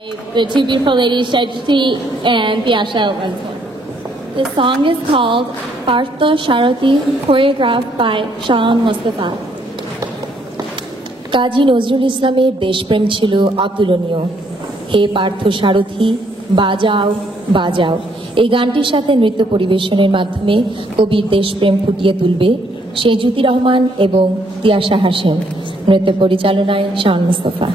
The two beautiful ladies, Shajiti and Piasha Elwin. The song is called Partho Sharoti, choreographed by Sean Mustafa. Kazi Nazrul ইসলামের দেশপ্রেম ছিল অতুলনীয়। হে পার্থ সারথি বাজাও বাজাও, এই গানটির সাথে নৃত্য পরিবেশনের মাধ্যমে কবির দেশপ্রেম ফুটিয়ে তুলবে সেজুতি রহমান এবং তিয়াশা হাসেন। নৃত্য পরিচালনায় শান Mustafa.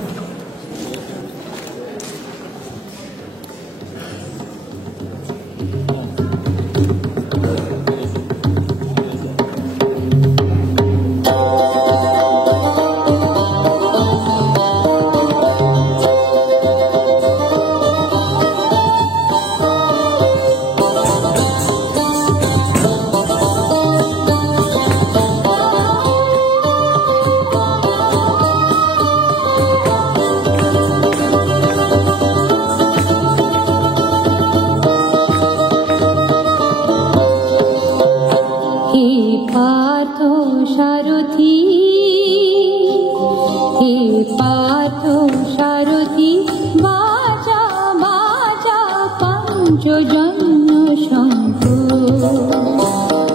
Partho Sharoti, he Partho Sharoti, baja baja pancho janna shankho.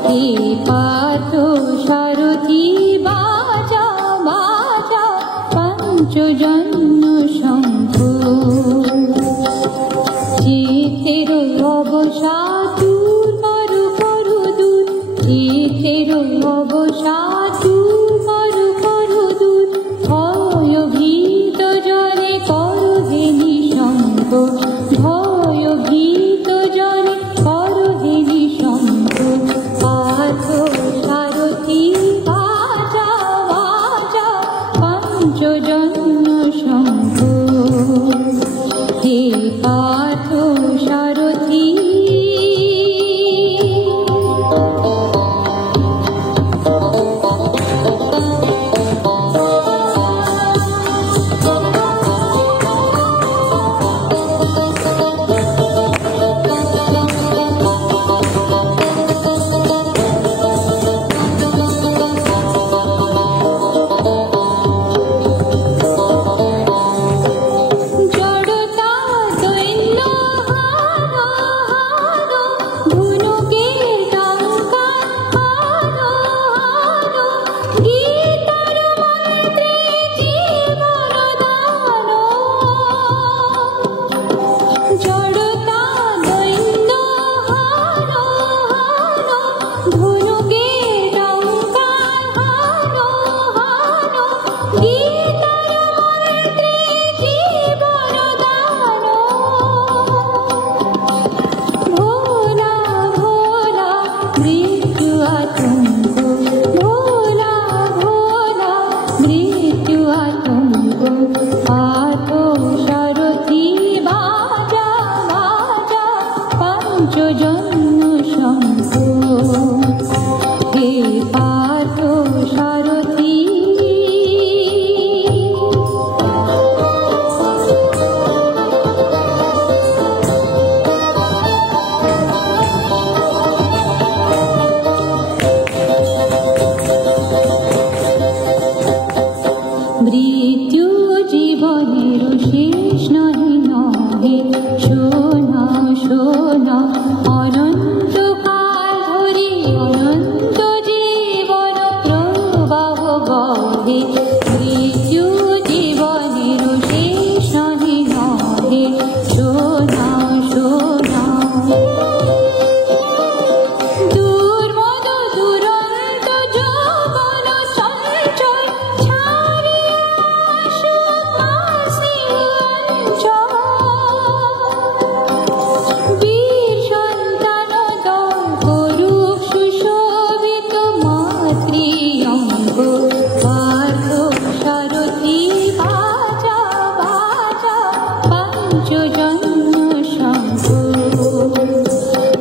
He Partho Sharoti, baja baja pancho janna shankho. Chitero obosha চিতেরো অবসা তুমারু করু দূর, ভয় ভীত জলে করবে নিঃসঙ্গ, ভয় ভীত জলে করবে নিঃসঙ্গ। পার্থ সারথি বাজা বাজা পঞ্চজন্য শঙ্খ। হে পার্থ সারথি পার্থ সারথি বাজা বাজা পঞ্চজন্য শঙ্খ। হে পার্থ সারথি মৃত্যু জীবনের শেষ নহে নহে, শোনা শোনা অনন্ত কাল ধরি অনন্ত জীবন প্রবাহ বহে। মৃত্যু জীবনের শেষ নহে নহে, শোনা শোনা দুর্মদ দুরন্ত যৌবন চঞ্চল বীর সন্তান করুক সুশোভিত মাতৃঅঙ্গ। পার্থ সারথি বাজা বাজা পঞ্চজন্য শঙ্খ।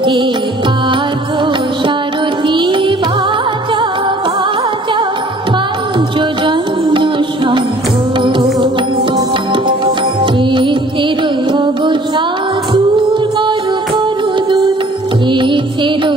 হে পার্থ সারথি বাজা বাজা পঞ্চজন্য শঙ্খ। চিতেরো অবসা তুমারু করু দূর, চিতেরো